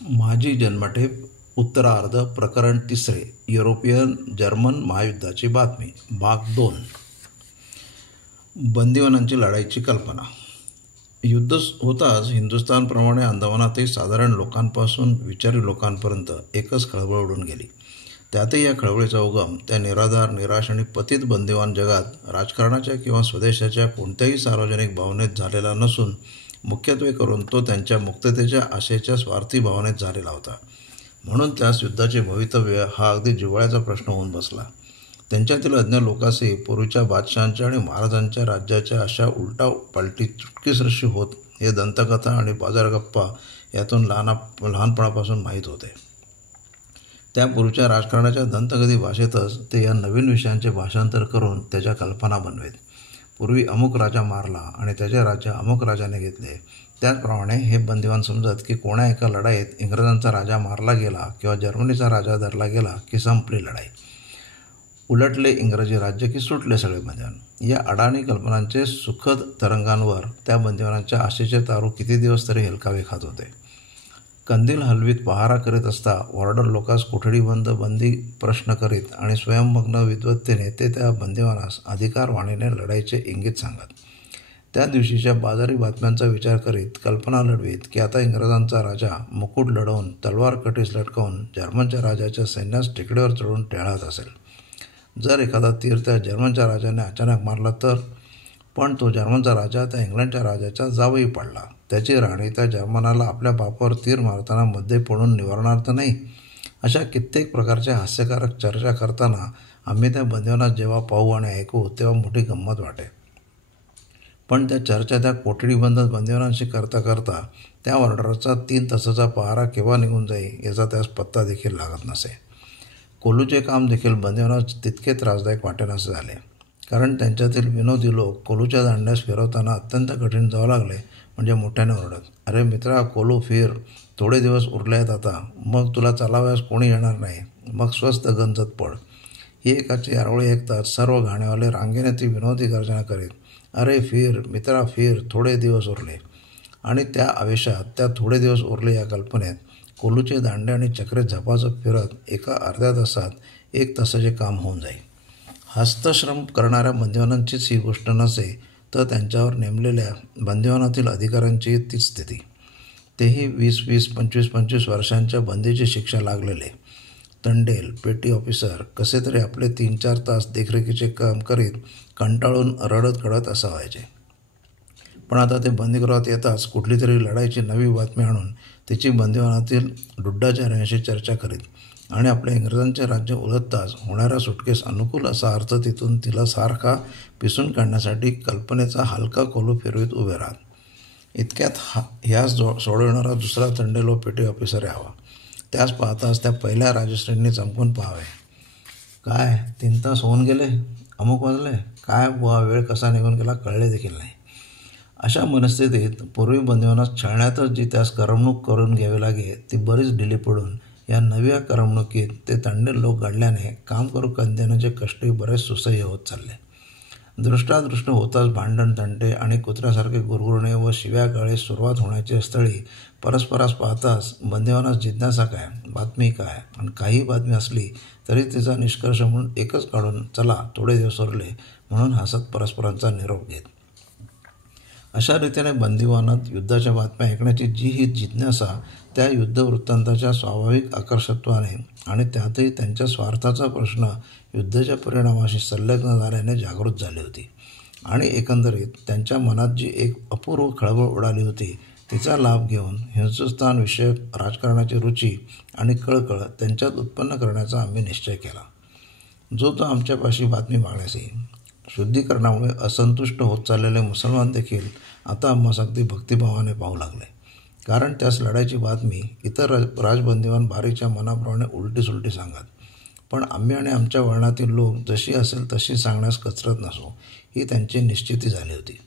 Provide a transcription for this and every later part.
माझी जन्मठेप उत्तरार्ध प्रकरण 3 युरोपियन जर्मन महायुद्धाची बातमी भाग 2 बंदिवानांची लढाईची कल्पना. युद्ध होताच हिंदुस्थानप्रमाणे अंदमानातही साधारण लोकांपासून विचारी लोकांपर्यंत एकच खळबळ उडून गेली. त्यातही या खळबळीचा उगम त्या निराधार, निराश आणि पतित बंदिवान जगात राजकारणाच्या किंवा स्वदेशाच्या कोणत्याही सार्वजनिक भावनेत झालेला नसून मुख्यत्वे करून तो त्यांच्या मुक्ततेच्या आशेच्या स्वार्थी भावनेत झालेला होता. म्हणून त्यास युद्धाचे भवितव्य हा अगदी जिव्हाळ्याचा प्रश्न होऊन बसला. त्यांच्यातील अज्ञ लोकांशी पूर्वीच्या बादशहांच्या आणि महाराजांच्या राज्याच्या अशा उलटा पालटी चुटकीसरशी होत हे दंतकथा आणि बाजारगप्पा यातून लहानपणापासून माहीत होते. त्या पूर्वीच्या राजकारणाच्या दंतगती भाषेतच ते या नवीन विषयांचे भाषांतर करून त्याच्या कल्पना बनवेत. पूर्वी अमुक राजा मारला आणि त्याचे राज्य अमुक राजाने घेतले. त्याचप्रमाणे हे बंदिवान समजत की कोण्या एका लढाईत इंग्रजांचा राजा मारला गेला किंवा जर्मनीचा राजा धरला गेला की संपली लढाई. उलटले इंग्रजी राज्य की सुटले सगळे बंदिवान. या अडाणी कल्पनांचे सुखद तरंगांवर त्या बंदिवानांच्या आशेचे तारू किती दिवस तरी हेलकावे खात होते. कंदील हलवीत पहारा करीत असता वॉर्डर लोकांस कोठडीबंद बंदी प्रश्न करीत आणि स्वयंमग्न विद्वत्तेने ते त्या बंदिवानास अधिकारवाणीने लढाईचे इंगित सांगत. त्या दिवशीच्या बाजारी बातम्यांचा विचार करीत कल्पना लढवीत की आता इंग्रजांचा राजा मुकुट लढवून तलवार कटीस लटकवून जर्मनच्या राजाच्या सैन्यास टेकडीवर चढून टेळत असेल. जर एखादा तीर त्या जर्मनच्या राजाने अचानक मारला तर, पण तो जर्मनचा राजा त्या इंग्लंडच्या राजाच्या जावई पडला. त्याची राणी त्या जर्मनाला आपल्या बापावर तीर मारताना मध्ये पडून निवारणार तर नाही. अशा कित्येक प्रकारच्या हास्यकारक चर्चा करताना आम्ही त्या बंदिवानात जेव्हा पाहू आणि ऐकू तेव्हा मोठी गंमत वाटे. पण त्या चर्चा त्या कोठडीबंद बंदिवानांशी करता करता त्या ऑर्डरचा 3 तासाचा पहारा केव्हा निघून जाई याचा त्यास पत्ता देखील लागत नसे. कोलूचे काम देखील बंदिवानास तितके त्रासदायक वाटेनासे झाले. कारण त्यांच्यातील विनोदी लोक कोलूच्या दांड्यास फिरवताना अत्यंत कठीण जावं लागले म्हणजे मोठ्याने ओरडत, अरे मित्रा, कोलू फिर, थोडे दिवस उरले आहेत आता, मग तुला चालावयास कोणी येणार नाही, मग स्वस्त गंजत पड. ही एकाची आरोळी ऐकतात सर्व गाण्यावाले रांगेने ती विनोदी गर्जना करीत, अरे फिर मित्रा फिर, थोडे दिवस उरले. आणि त्या आवेशात त्या थोडे दिवस उरले या कल्पनेत कोलूचे दांडे आणि चक्रे झपाझप फिरत एका अर्ध्या तासात 1 तासाचे काम होऊन जाईल. हस्तश्रम करणाऱ्या बंदिवानांचीच ही गोष्ट नसे तर त्यांच्यावर नेमलेल्या बंदिवानातील अधिकाऱ्यांची तीच स्थिती. तेही 20-20, 25-25 वर्षांच्या बंदीची शिक्षा लागलेले. तंडेल, पेटी ऑफिसर कसे तरी आपले 3-4 तास देखरेखीचे काम करीत कंटाळून रडत कडत असावायचे. पण आता ते बंदीगृहात येताच कुठली तरी लढाईची नवी बातमी आणून तिची बंदिवानातील डुड्डाचार्यांशी चर्चा करीत आणि आपल्या इंग्रजांचे राज्य उलटताच होणाऱ्या सुटकेस अनुकूल असा अर्थ तिथून तिला सारखा पिसून काढण्यासाठी कल्पनेचा हलका कोलू फिरवीत उभे राहत. इतक्यात ह्यास सोडविणारा दुसरा तंडेल व पेटी ऑफिसर यावा. त्यास पाहताच त्या पहिल्या राजश्रींनी चमकून पाहावे. काय 3 तास होऊन गेले, अमुक वाजले, काय बुवा वेळ कसा निघून गेला कळले देखील नाही. अशा मनस्थितीत पूर्वी बंदिवानास छळण्यातच जी त्यास करमणूक करून घ्यावी लागे ती बरीच ढिली पडून या नव्या करमणुकीत ते तंडेल लोक घडल्याने काम करू देण्याचे कष्टही बरेच सुसह्य होत चालले. दृष्टादृष्ट होताच भांडण, तंटे आणि कुत्र्यासारखे गुरगुरणे व शिव्यागाळे सुरुवात होण्याची स्थळी परस्परास पाहताच बंदिवानास जिज्ञासा काय, बातमी काय, आणि काही बातमी असली तरी तिचा निष्कर्ष म्हणून एकच काढून चला थोडे दिवस उरले म्हणून हसत परस्परांचा निरोप घेत. अशा रीतीने बंदिवानात युद्धाच्या बातम्या ऐकण्याची जी ही जिज्ञासा त्या युद्धवृत्तांताच्या स्वाभाविक आकर्षत्वाने आणि त्यातही त्यांच्या स्वार्थाचा प्रश्न युद्धाच्या परिणामाशी संलग्न झाल्याने जागृत झाली होती. आणि एकंदरीत त्यांच्या मनात जी एक अपूर्व खळबळ उडाली होती तिचा लाभ घेऊन हिंदुस्थान विषयक राजकारणाची रुची आणि कळकळ त्यांच्यात उत्पन्न करण्याचा आम्ही निश्चय केला. जो तो आमच्यापाशी बातमी मागण्यास येईल. शुद्धीकरणामुळे असंतुष्ट होत चाललेले मुसलमान देखील आता आम्हास अगदी भक्तिभावाने पाहू लागले. कारण त्यास लढाईची बातमी इतर राजबंदिवान बारीच्या मनाप्रमाणे उलटी-सुलटी सांगत. पण आम्ही आणि आमच्या वळणातील लोक जशी असेल तशी सांगण्यास कचरत नसो ही त्यांची निश्चिती झाली होती.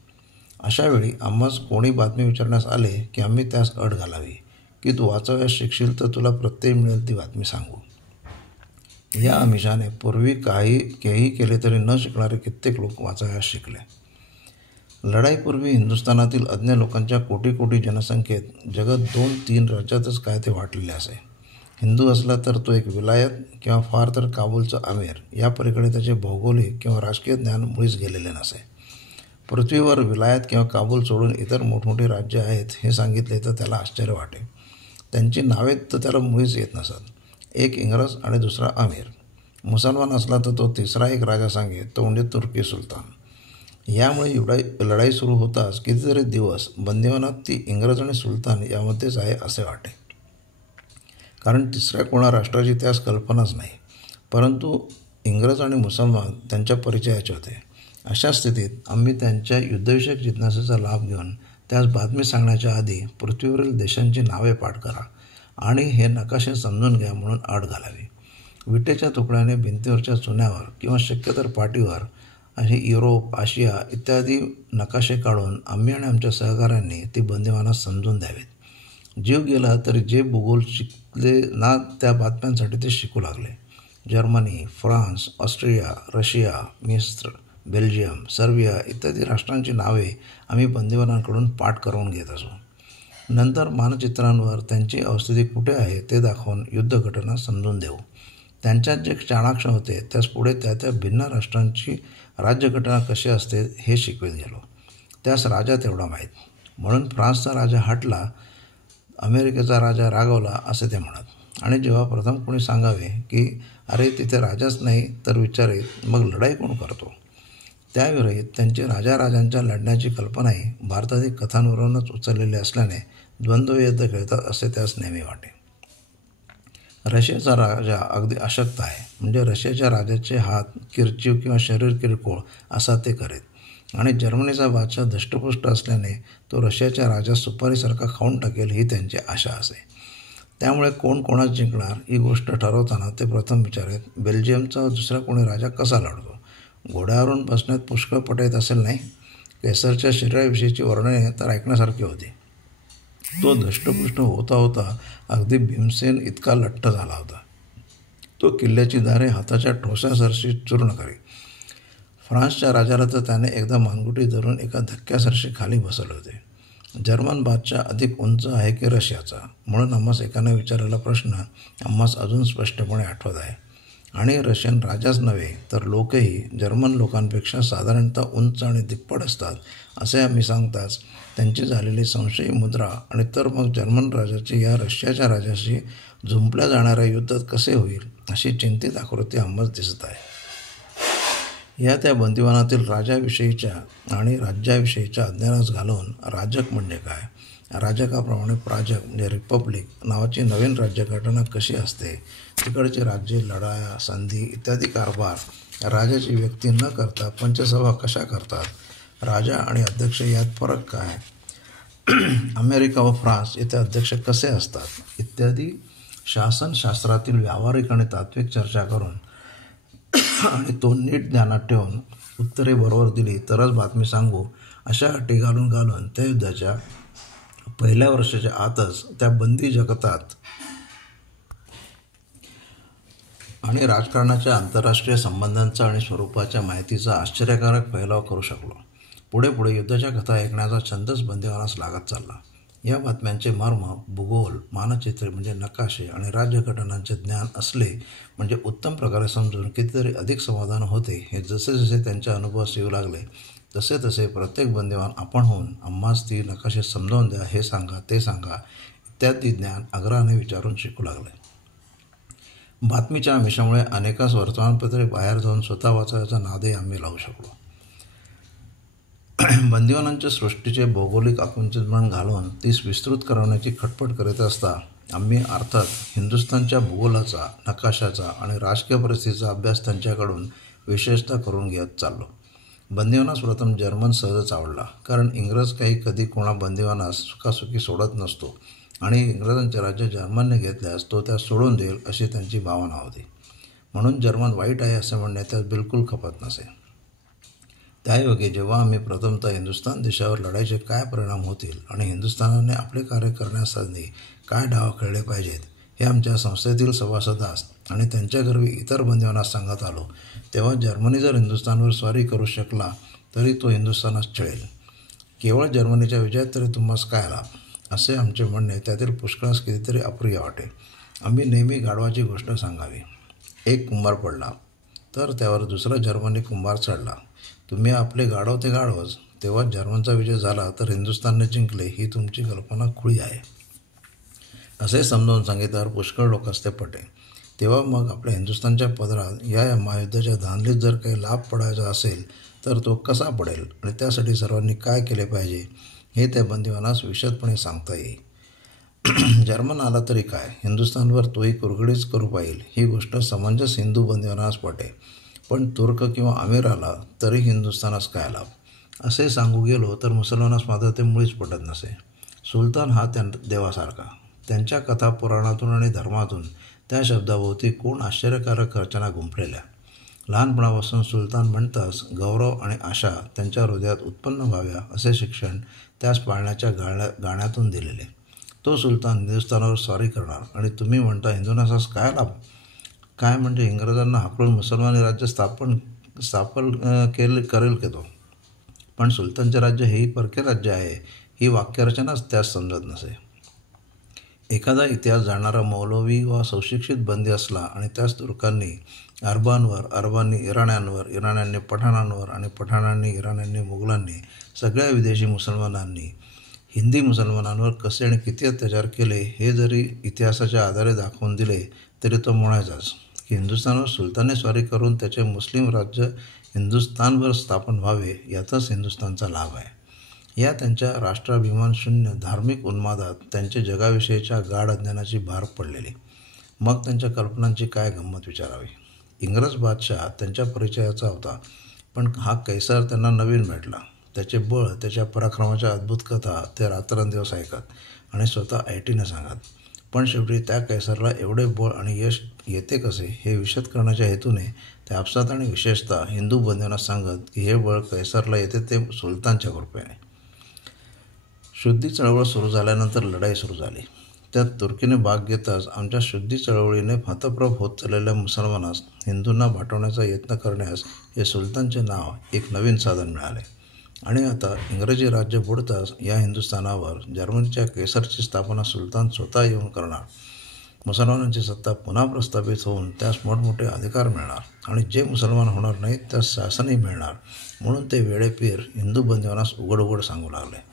अशावेळी आम्हास कोणी बातमी विचारण्यास आले की आम्ही त्यास अट घालावी की तू वाचाव्यास शिकशील तर तुला प्रत्यय मिळेल ती बातमी सांगू. या आमिषाने पूर्वी केही केले तरी न शिकणारे कित्येक लोक वाचाव्यास शिकले. लढाईपूर्वी हिंदुस्थानातील अज्ञ लोकांच्या कोटी कोटी जनसंख्येत जगत 2-3 राज्यातच काय ते वाटलेले असे. हिंदू असला तर तो एक विलायत किंवा फार तर काबूलचा अमीर, या पलीकडे त्याचे भौगोलिक किंवा राजकीय ज्ञान मुळीच गेलेले नसे. पृथ्वीवर विलायत किंवा काबूल सोडून इतर मोठमोठी राज्य आहेत हे सांगितले तर त्याला आश्चर्य वाटे. त्यांची नावे तर त्याला मुळीच येत नसत. एक इंग्रज आणि दुसरा अमीर. मुसलमान असला तर तो तिसरा एक राजा सांगे, तो म्हणजे तुर्की सुलतान. यामुळे लढाई सुरू होताच कितीतरी दिवस बंदिवानात ती इंग्रज आणि सुलतान यामध्येच आहे असे वाटे. कारण तिसऱ्या कोणा राष्ट्राची त्यास कल्पनाच नाही. परंतु इंग्रज आणि मुसलमान त्यांच्या परिचयाचे होते. अशा स्थितीत आम्ही त्यांच्या युद्धविषयक जिज्ञासेचा लाभ घेऊन त्यास बातमी सांगण्याच्या आधी पृथ्वीवरील देशांची नावे पाठ करा आणि हे नकाशे समजून घ्या म्हणून अट घालावी. विटेच्या तुकड्याने भिंतीवरच्या चुन्यावर किंवा शक्यतर पाटीवर असे युरोप, आशिया इत्यादी नकाशे काढून आम्ही आणि आमच्या सहकाऱ्यांनी ती बंदिवानास समजून द्यावीत. जीव गेला तरी जे भूगोल शिकले ना त्या बातम्यांसाठी ते शिकू लागले. जर्मनी, फ्रान्स, ऑस्ट्रिया, रशिया, मिस्र, बेल्जियम, सर्बिया इत्यादी राष्ट्रांची नावे आम्ही बंदिवानांकडून पाठ करून घेत असू. नंतर मानचित्रांवर त्यांची अवस्थिती कुठे आहे ते दाखवून युद्धघटना समजून देऊ. त्यांच्यात जे चाणाक्ष होते त्यास पुढे त्या भिन्न राष्ट्रांची राज्यघटना कशी असते हे शिकवित गेलो. त्यास राजा तेवढा माहीत. म्हणून फ्रान्सचा राजा हटला, अमेरिकेचा राजा रागवला असे ते म्हणत. आणि जेव्हा प्रथम कोणी सांगावे की अरे तिथे राजाच नाही तर विचारेत मग लढाई कोण करतो, त्याविरहित त्यांची राजांच्या लढण्याची कल्पनाही भारतातील कथांवरूनच उचललेली असल्याने द्वंद्वयुद्ध खेळतात असे त्यास नेहमी वाटे. रशियाचा राजा अगदी अशक्त आहे. म्हणजे रशियाच्या राजाचे हात किरचिव किंवा शरीर किरकोळ असा ते करीत आणि जर्मनीचा बादशाह धष्टपुष्ट असल्याने तो रशियाच्या राजा सुपारीसारखा खाऊन टाकेल ही त्यांची आशा असे. त्यामुळे कोण कोणास जिंकणार ही गोष्ट ठरवताना ते प्रथम विचारेत, बेल्जियमचा दुसरा कोणी राजा कसा लढतो. घोड्यावरून बसण्यात पुष्कळ पटायत असेल नाही. केसरच्या शरीराविषयीची वर्णने तर ऐकण्यासारखी होती. तो धष्टपुष्ट होता होता अगदी भीमसेन इतका लठ्ठ झाला होता. तो किल्ल्याची दारे हाताच्या ठोसासरशी चूर्ण करी. फ्रान्सच्या राजाला तर त्याने एकदा मानगुटी धरून एका धक्क्यासरशी खाली बसवले होते. जर्मन बादशाह अधिक उंच आहे की रशियाचा, म्हणून आम्हास एकाने विचारलेला प्रश्न आम्हास अजून स्पष्टपणे आठवत आहे. आणि रशियन राजाच नव्हे तर लोकही जर्मन लोकांपेक्षा साधारणतः उंच आणि दिप्पट असतात असे आम्ही सांगताच त्यांची झालेली संशयी मुद्रा आणि तर मग जर्मन राजाचे या रशियाच्या राजाशी झुंपल्या जाणाऱ्या युद्धात कसे होईल अशी चिंतित आकृती आम्हास दिसत आहे. या त्या बंदिवानातील राजाविषयीच्या आणि राज्याविषयीच्या अज्ञानास घालून राजक म्हणजे काय, राजकाप्रमाणे प्राजक म्हणजे रिपब्लिक नावाची नवीन राज्यघटना कशी असते, तिकडचे राज्ये, लढाया, संधी इत्यादी कारभार राजाची व्यक्ती न करता पंचसभा कशा करतात, राजा आणि अध्यक्ष यात फरक काय, अमेरिका व फ्रान्स येथे अध्यक्ष कसे असतात इत्यादी शासनशास्त्रातील व्यावहारिक आणि तात्विक चर्चा करून आणि तो नीट ध्यानात ठेवून उत्तरे बरोबर दिली तरच बातमी सांगू अशा अटी घालून त्या युद्धाच्या पहिल्या वर्षाच्या आतच त्या बंदी जगतात आणि राजकारणाच्या आंतरराष्ट्रीय संबंधांचा आणि स्वरूपाच्या माहितीचा आश्चर्यकारक फैलाव करू शकलो. पुढे पुढे युद्धाच्या कथा ऐकण्याचा छंदच बंदिवानास लागत चालला. या बातम्यांचे मर्म, भूगोल, मानचित्रे म्हणजे नकाशे आणि राज्यघटनांचे ज्ञान असले म्हणजे उत्तम प्रकारे समजून कितीतरी अधिक समाधान होते. हे जसे जसे त्यांच्या अनुभवास येऊ लागले तसे तसे प्रत्येक बंदिवान आपण होऊन आम्हास ती नकाशे समजावून द्या, हे सांगा, ते सांगा इत्यादी ज्ञान आग्रहाने विचारून शिकू लागले. बातमीच्या आमिषामुळे अनेकास वर्तमानपत्रे बाहेर जाऊन स्वतः वाचायचा नादही आम्ही लावू शकलो. बंदिवानांच्या सृष्टीचे भौगोलिक आकुंचन घालून तीस विस्तृत करवण्याची खटपट करीत असता आम्ही अर्थात हिंदुस्थानच्या भूगोलाचा, नकाशाचा आणि राजकीय परिस्थितीचा अभ्यास त्यांच्याकडून विशेषतः करून घेत चाललो. बंदिवानास प्रथम जर्मन सहजच आवडला, कारण इंग्रज काही कधी कोणा बंदिवानास सुखासुखी सोडत नसतो आणि इंग्रजांचे राज्य जर्मनने घेतल्यास तो त्यास सोडून देईल अशी त्यांची भावना होती. म्हणून जर्मन वाईट आहे असे म्हणणे त्यात बिलकुल खपत नसे. त्यायोगे जेव्हा आम्ही प्रथमतः हिंदुस्थान देशावर लढाईचे काय परिणाम होतील आणि हिंदुस्थानाने आपले कार्य करण्यासाठी काय डाव खेळले पाहिजेत हे आमच्या संस्थेतील सभासदास आणि त्यांच्याकरवी इतर बंदिवानास सांगत आलो, तेव्हा जर्मनी जर हिंदुस्थानवर स्वारी करू शकला तरी तो हिंदुस्थानास छळेल. केवळ जर्मनीच्या विजयात तरी तुम्हास काय लाभ, असे आमचे म्हणणे त्यातील पुष्कळास कितीतरी अप्रिय वाटे. आम्ही नेहमी गाढवाची गोष्ट सांगावी. एक कुंभार पडला तर त्यावर दुसरा जर्मनी कुंभार चढला. तुम्ही आपले गाढव ते गाढवच. तेव्हा जर्मनचा विजय झाला तर हिंदुस्थानने जिंकले ही तुमची कल्पना खुळी आहे, असे समजावून सांगितल्यावर पुष्कळ लोकांस ते पटे. तेव्हा मग आपल्या हिंदुस्थानच्या पदरात या महायुद्धाच्या धांदलीत जर काही लाभ पडायचा असेल तर तो कसा पडेल आणि त्यासाठी सर्वांनी काय केले पाहिजे हे त्या बंदिवानास विशदपणे सांगता येईल. जर्मन आला तरी काय, हिंदुस्थानवर तोही कुरघडीच करू पाहिल ही गोष्ट समंजस हिंदू बंदिवानास पटे. पण तुर्क किंवा आमीर आला तरी हिंदुस्थानास काय लाभ, असे सांगू गेलो तर मुसलमानास मात्र ते मुळीच पटत नसे. सुलतान हा देवासारखा. त्यांच्या कथा पुराणातून आणि धर्मातून त्या शब्दाभोवती कोण आश्चर्यकारक रचना गुंफलेल्या. लहानपणापासून सुलतान म्हणताच गौरव आणि आशा त्यांच्या हृदयात उत्पन्न व्हाव्या असे शिक्षण त्यास पाळण्याच्या गाण्यातून दिलेले. तो सुलतान हिंदुस्थानावर स्वारी करणार आणि तुम्ही म्हणता हिंदुस्थानास काय लाभ. काय म्हणजे इंग्रजांना हाकलून मुसलमानी राज्य स्थापन करेल की तो. पण सुलतानचे राज्य हेही परके राज्य आहे ही वाक्यरचनाच त्यास समजत नसे. एखादा इतिहास जाणणारा मौलवी वा सुशिक्षित बंदी असला आणि त्याच तुर्कांनी अरबांवर, अरबांनी इराण्यांवर, इराण्यांनी पठाणांवर आणि पठाणांनी इराण्यांनी मुघलांनी सगळ्या विदेशी मुसलमानांनी हिंदी मुसलमानांवर कसे आणि किती अत्याचार केले हे जरी इतिहासाच्या आधारे दाखवून दिले तरी तो म्हणायचाच की हिंदुस्थानवर सुलतानने स्वारी करून त्याचे मुस्लिम राज्य हिंदुस्थानवर स्थापन व्हावे यातच हिंदुस्थानचा लाभ आहे. या त्यांच्या राष्ट्राभिमानशून्य धार्मिक उन्मादात त्यांचे जगाविषयीच्या गाढ अज्ञानाची भार पडलेली. मग त्यांच्या कल्पनांची काय गंमत विचारावी. इंग्रज बादशाह त्यांच्या परिचयाचा होता, पण हा कैसर त्यांना नवीन भेटला. त्याचे बळ, त्याच्या पराक्रमाच्या अद्भुत कथा ते रात्रंदिवस ऐकत आणि स्वतः ऐटीने सांगत. पण शेवटी त्या कैसरला एवढे बळ आणि यश येते कसे हे विशद करण्याच्या हेतूने ते आपसात आणि विशेषतः हिंदू बंधूंना सांगत की हे बळ कैसरला येते ते सुलतानच्या कृपेने. शुद्धी चळवळ सुरू झाल्यानंतर लढाई सुरू झाली. त्यात तुर्कीने भाग घेताच आमच्या शुद्धी चळवळीने हतप्रभ होत चाललेल्या मुसलमानास हिंदूंना वाटवण्याचा यत्न करण्यास हे सुलतानचे नाव एक नवीन साधन मिळाले. आणि आता इंग्रजी राज्य बुडताच या हिंदुस्थानावर जर्मनीच्या कैसरची स्थापना सुलतान स्वतः येऊन करणार. मुसलमानांची सत्ता पुन्हा प्रस्थापित होऊन त्यास मोठमोठे अधिकार मिळणार आणि जे मुसलमान होणार नाहीत त्यास शासनही मिळणार. म्हणून ते वेळेपीर हिंदू बंदिवानास उघड उघड सांगू लागले.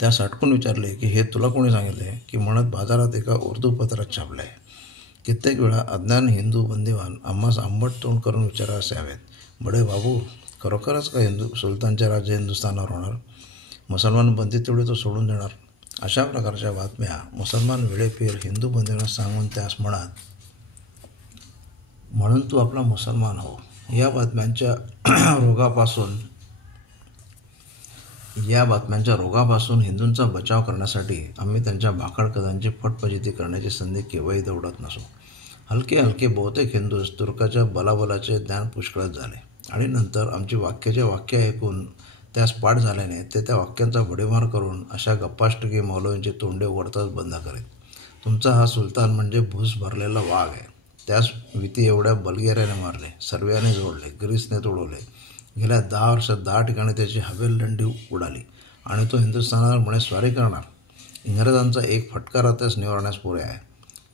त्यास अटकून विचारले की हे तुला कोणी सांगितले की म्हणत बाजारात एका उर्दू पत्रात छापले. कित्येक वेळा अज्ञान हिंदू बंदिवान आम्हास आंबट तोंड करून विचारायचे हवेत, बडे बाबू खरोखरच का सुलतानचे राज्य हिंदुस्थानावर होणार, मुसलमान बंदी तेवढे तो सोडून देणार. अशा प्रकारच्या बातम्या मुसलमान वेळेपीर हिंदू बंदिवानास सांगून त्यास म्हणून तू आपला मुसलमान हो. या बातम्यांच्या रोगापासून हिंदूंचा बचाव करण्यासाठी आम्ही त्यांच्या भाकड कथांची फटफजिती करण्याची संधी केव्हाही दौडत नसो. हलके हलके बहुतेक हिंदूस तुर्काच्या बलाबलाचे ज्ञान पुष्कळच झाले आणि नंतर आमची वाक्य ऐकून त्यास पाठ झाल्याने ते त्या वाक्यांचा भडीमार करून अशा गप्पाष्टकी मौलवींची तोंडे उघडताच बंद करीत. तुमचा हा सुलतान म्हणजे भूस भरलेला वाघ आहे. त्यास विती एवढ्या बल्गेरियाने मारले, सर्बियाने जोडले, ग्रीसने तोडवले. गेल्या 10 वर्षात 10 ठिकाणी त्याची हवेलदंडी उडाली आणि तो हिंदुस्थानावर म्हणे स्वारी करणार. इंग्रजांचा एक फटकारा त्यास निवारण्यास पुरे आहे.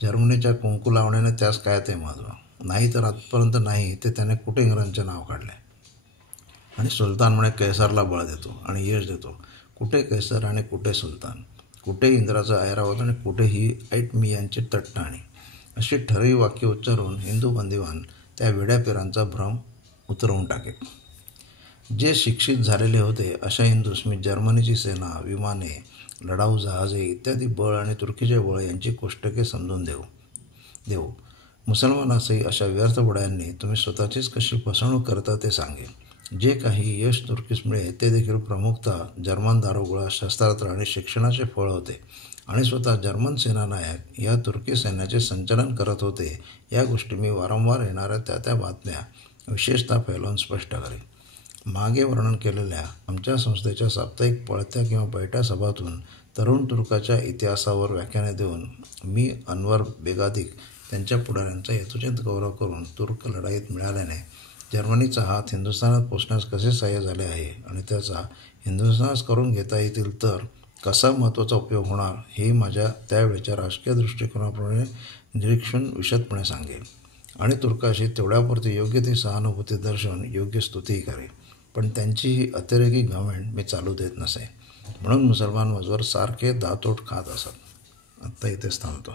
जर्मनीच्या कुंकू लावण्याने त्यास काय ते महत्त्व नाही तर आजपर्यंत नाही ते त्याने कुठे इंग्रजांचे नाव काढले. आणि सुलतान म्हणे कैसरला बळ देतो आणि यश देतो. कुठे कैसर आणि कुठे सुलतान, कुठे इंद्राचा ऐरावत आणि कुठे ही ऐटमियांची तट्टाणी. अशी ठरवी वाक्य उच्चारून हिंदू बंदिवान त्या वेड्यापिरांचा भ्रम उतरवून टाकेत. जे शिक्षित झालेले होते अशा हिंदूस मी जर्मनीची सेना, विमाने, लढाऊ जहाजे इत्यादी बळ आणि तुर्कीचे बळ यांची कोष्टके समजून देऊ. मुसलमानासही अशा व्यर्थ बळ्यांनी तुम्ही स्वतःचीच कशी फसवणूक करता ते सांगेल. जे काही यश तुर्कीस मिळे ते देखील प्रमुखतः जर्मन दारुगोळा, शस्त्रास्त्र आणि शिक्षणाचे फळ होते आणि स्वतः जर्मन सेनानायक या तुर्की सैन्याचे संचालन करत होते. या गोष्टी मी वारंवार येणाऱ्या त्या बातम्या विशेषतः फैलावून स्पष्ट करेन. मागे वर्णन केलेल्या आमच्या संस्थेच्या साप्ताहिक पळत्या किंवा बैठ्या सभातून तरुण तुर्काच्या इतिहासावर व्याख्याने देऊन मी अनवर बेगादिक त्यांच्या पुढाऱ्यांचा यथोचित गौरव करून तुर्क लढाईत मिळाल्याने जर्मनीचा हात हिंदुस्थानात पोचण्यास कसे सहाय्य झाले आहे आणि त्याचा हिंदुस्थानात करून घेता येतील तर कसा महत्त्वाचा उपयोग होणार हे माझ्या त्यावेळच्या राजकीय दृष्टिकोनाप्रमाणे निरीक्षण विशदपणे सांगेल आणि तुर्काशी तेवढ्यापुरती योग्य ती सहानुभूती दर्शवून योग्य स्तुतीही करेल. पण त्यांची ही अतिरेकी घमेंड मी चालू देत नसे, म्हणून मुसलमान मजवर सारखे दातोट खात असत. आत्ता इथेच थांबतो.